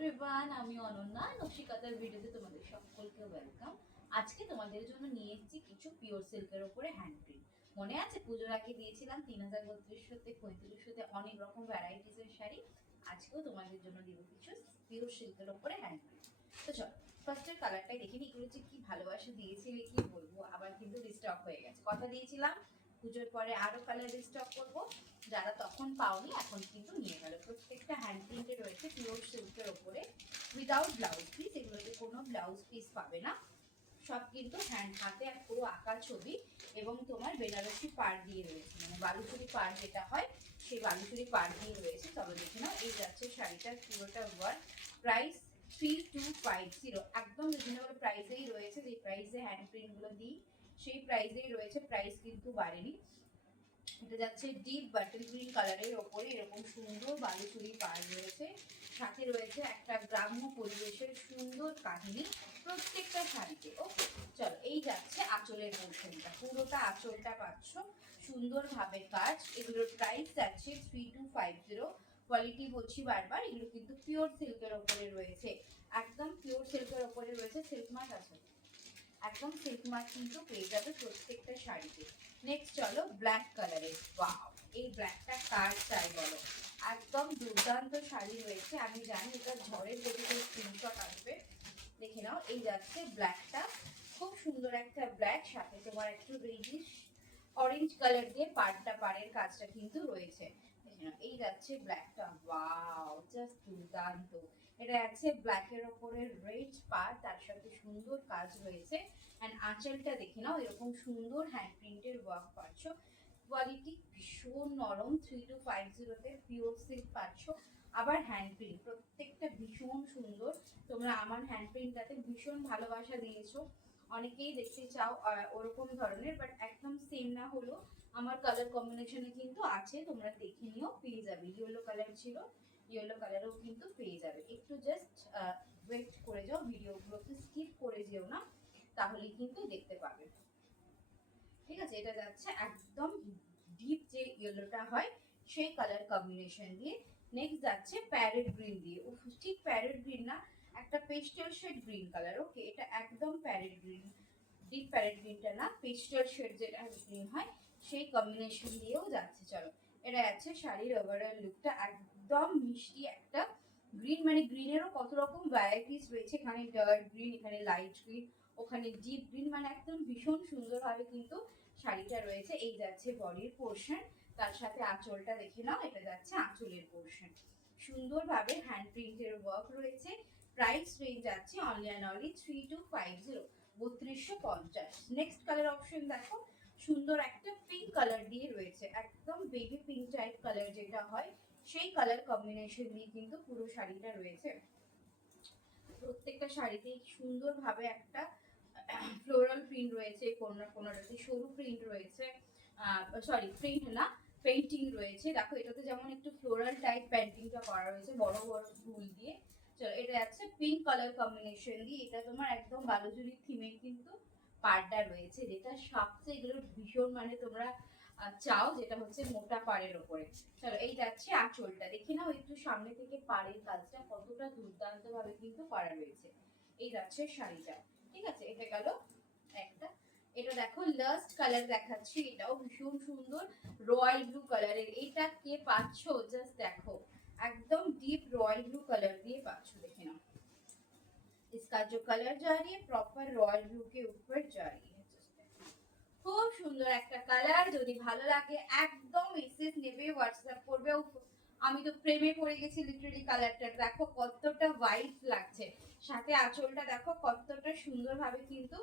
Everyone, আমি অনন্যা। নকশিকাতার ভিডিওতে তোমাদের সকলকে ওয়েলকাম। আজকে তোমাদের জন্য নিয়ে এসেছি কিছু পিওর সিল্কের উপরে হ্যান্ড প্রিন্ট। মনে আছে পুজোর আগে দিয়েছিলাম 3032 3500 অনেক রকম ভ্যারাইটিসের শাড়ি। আজকেও তোমাদের জন্য দিব কিছু পিওর সিল্কের উপরে হ্যান্ড প্রিন্ট। তো চলো ফার্স্টের কালারটাই দেখে নিই। এগুলো যে কি ভালোবাসা দিয়েছিলে কি বলবো, আবার কিন্তু রিস্টক হয়ে গেছে। কথা দিয়েছিলাম পুজোর পরে আরো কালার রিস্টক করবো, যারা তখন পাওনি এখন কিন্তু নিয়ে গেল। প্রত্যেকটা হ্যান্ড প্রিন্টে রয়েছে পিওর সিল্কের ওপরে, উইদাউট ব্লাউজ পিস। এগুলোতে কোনো ব্লাউজ পিস পাবে না, সব কিন্তু হ্যান্ড হাতে আর পুরো আঁকা ছবি। এবং তোমার বেনারসি পাড় দিয়ে রয়েছে, মানে বালুচুরি পাড় যেটা হয় সেই বালুচুরি পাড় দিয়ে রয়েছে। চলো দেখে নাও। এই যাচ্ছে শাড়িটার পুরোটা ওয়ার্ক। প্রাইস 3250, একদম রিজনেবল প্রাইসেই রয়েছে। যে প্রাইসে হ্যান্ড প্রিন্টগুলো দিই সেই প্রাইসেই রয়েছে, প্রাইস কিন্তু বাড়েনি। এটা যাচ্ছে ডিপ বাটল গ্রিন কালারের ওপরে এরকম সুন্দর বালুচুরি পাড় রয়েছে, সাথে রয়েছে একটা গ্রাম্য পরিবেশের সুন্দর কাহিনী প্রত্যেকটা শাড়িতে। ওকে চলো, এই যাচ্ছে আঁচলের পোর্শনটা, পুরোটা আঁচলটা পাচ্ছ সুন্দরভাবে কাজ। এগুলোর প্রাইস যাচ্ছে 3250। কোয়ালিটি বলছি বারবার, এগুলো কিন্তু পিওর সিল্কের ওপরে রয়েছে, একদম পিওর সিল্কের ওপরে রয়েছে। সিল্ক মার্ক আছে, একদম সিল্ক মার্ক কিন্তু পেয়ে যাবে প্রত্যেকটা শাড়িতে। নেক্সট চলো ব্ল্যাক কালারের। ওয়াও, এই ব্ল্যাকটা কার চাই বলো, একদম দুর্দান্ত শাড়ি রয়েছে। আমি জানি এটা ঝড়ের গতিতে স্ক্রিনশট আসবে, দেখে নাও। এই যাচ্ছে ব্ল্যাকটা, খুব সুন্দর একটা ব্ল্যাক, সাথে তোমার একটু রেডিশ অরেঞ্জ কালার দিয়ে পাড়টা, পাড়ের কাজটা কিন্তু রয়েছে। দেখে নাও, এই যাচ্ছে ব্ল্যাকটা। ওয়াও, জাস্ট দুর্দান্ত। এটা আছে ব্ল্যাকের ওপরে রেড পাড়, তার সাথে সুন্দর কাজ রয়েছে। অ্যান্ড আঁচলটা দেখে নাও, এরকম সুন্দর হ্যান্ড প্রিন্টের ওয়ার্ক পাচ্ছ। কোয়ালিটি ভীষণ নরম, 3250-তে পিওর সিল্ক পাচ্ছ, আবার হ্যান্ড প্রিন্ট। প্রত্যেকটা ভীষণ সুন্দর। তোমরা আমার হ্যান্ড প্রিন্টটাতে ভীষণ ভালোবাসা দিয়েছো, অনেকেই দেখতে চাও ওরকম ধরনের, বাট একদম সেম না হলো আমার কালার কম্বিনেশনে কিন্তু আছে, তোমরা দেখে নিও, পেয়ে যাবে। ইয়েলো কালার ছিল, ইয়েলো কালারও কিন্তু পেয়ে যাবে। একটু জাস্ট ওয়েট করে যাও, ভিডিওগুলোকে স্কিপ করে যেও না, তাহলে কিন্তু দেখতে পাবে। ঠিক আছে, এটা যাচ্ছে একদম ডিপ যে ইয়েলোটা হয় সেই কালার কম্বিনেশন দিয়ে। নেক্সট যাচ্ছে প্যারেট গ্রিন দিয়ে। ঠিক প্যারেট গ্রিন না, একটা পেস্টেল শেড গ্রিন কালার। ওকে, এটা একদম প্যারেট গ্রিন, ডিপ প্যারেট গ্রিনটা না, পেস্টেল শেড যেটা গ্রিন হয় সেই কম্বিনেশন দিয়েও যাচ্ছে। চলো, এটা যাচ্ছে শাড়ির ওভারঅল লুকটা, একদম মিষ্টি একটা গ্রিন, মানে গ্রিনেরও কত রকম ভ্যারাইটিস রয়েছে। এখানে ডার্ক গ্রিন, এখানে লাইট গ্রিন, ওখানে ডিপ গ্রিন, মানে একদম ভীষণ সুন্দরভাবে কিন্তু শাড়িটা রয়েছে। এই যাচ্ছে বডির পোর্শন, তার সাথে আঁচলটা দেখে নাও। এটা যাচ্ছে আঁচলের পোর্শন, সুন্দরভাবে হ্যান্ড প্রিন্টের ওয়ার্ক রয়েছে। প্রাইস রেঞ্জ যাচ্ছে only and only 3250, 3250। Next colour option দেখো, সুন্দর একটা পিঙ্ক কালার দিয়ে রয়েছে, একদম বেবি পিঙ্ক টাইপ কালার যেটা হয় সেই কালার কম্বিনেশন দিয়ে কিন্তু পুরো শাড়িটা রয়েছে। প্রত্যেকটা শাড়িতেই সুন্দরভাবে একটা ফ্লোরাল প্রিন্ট রয়েছে, কোনোটাতে সরু প্রিন্ট রয়েছে, সরি প্রিন্ট না, পেন্টিং রয়েছে। দেখো এটাতে যেমন একটু ফ্লোরাল টাইপ পেন্টিংটা করা রয়েছে বড় বড় ফুল দিয়ে। চলো, এটা যাচ্ছে পিঙ্ক কালার কম্বিনেশন দিয়ে। এটা তোমার একদম বালুচুরি থিমে কিন্তু পাড়টা রয়েছে, যেটা সবচেয়ে এগুলো ভীষণ, মানে তোমরা চাও, যেটা হচ্ছে মোটা পাড়ের ওপরে। চলো, এই যাচ্ছে আঁচলটা দেখে নাও, একটু সামনে থেকে পাড়ের কাজটা কতটা দুর্দান্ত ভাবে কিন্তু করা রয়েছে। এই যাচ্ছে শাড়িটা। ঠিক আছে, এটা গেল একটা। এটা দেখো লাস্ট কালার দেখাচ্ছি, এটাও ভীষণ সুন্দর, রয়্যাল ব্লু কালারের। এটা কে পাচ্ছ জাস্ট দেখো, একদম ডিপ রয়্যাল ব্লু कलर দিয়ে पाँच देखे ना, इसका जो कलर जा रही है प्रॉपर रॉयल ब्लू के ऊपर जा रही है। খুব সুন্দর একটা কালার, যদি ভালো লাগে একদম এসএস নেবে, হোয়াটসঅ্যাপ করবে। আমি তো প্রেমে পড়ে গেছি লিটারালি কালারটা, দেখো কতটা হোয়াইট লাগছে, সাথে আঁচলটা দেখো কতটা সুন্দরভাবে কিন্তু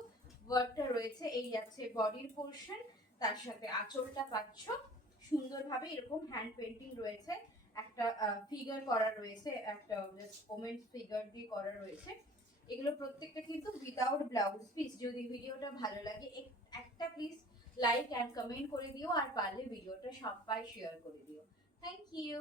ওয়ার্কটা রয়েছে। এই যাচ্ছে বডির পোর্শন, তার সাথে আঁচলটা পাচ্ছ সুন্দরভাবে, এরকম হ্যান্ড পেন্টিং রয়েছে, একটা ফিগার করা রয়েছে, একটা ওমেন ফিগার দিয়ে করা রয়েছে। এগুলো প্রত্যেকটা কিন্তু উইদাউট ব্লাউজ পিস। যদি ভিডিওটা ভালো লাগে একটা প্লিজ লাইক অ্যান্ড কমেন্ট করে দিও, আর পারলে ভিডিওটা সবাই শেয়ার করে দিও। Thank you.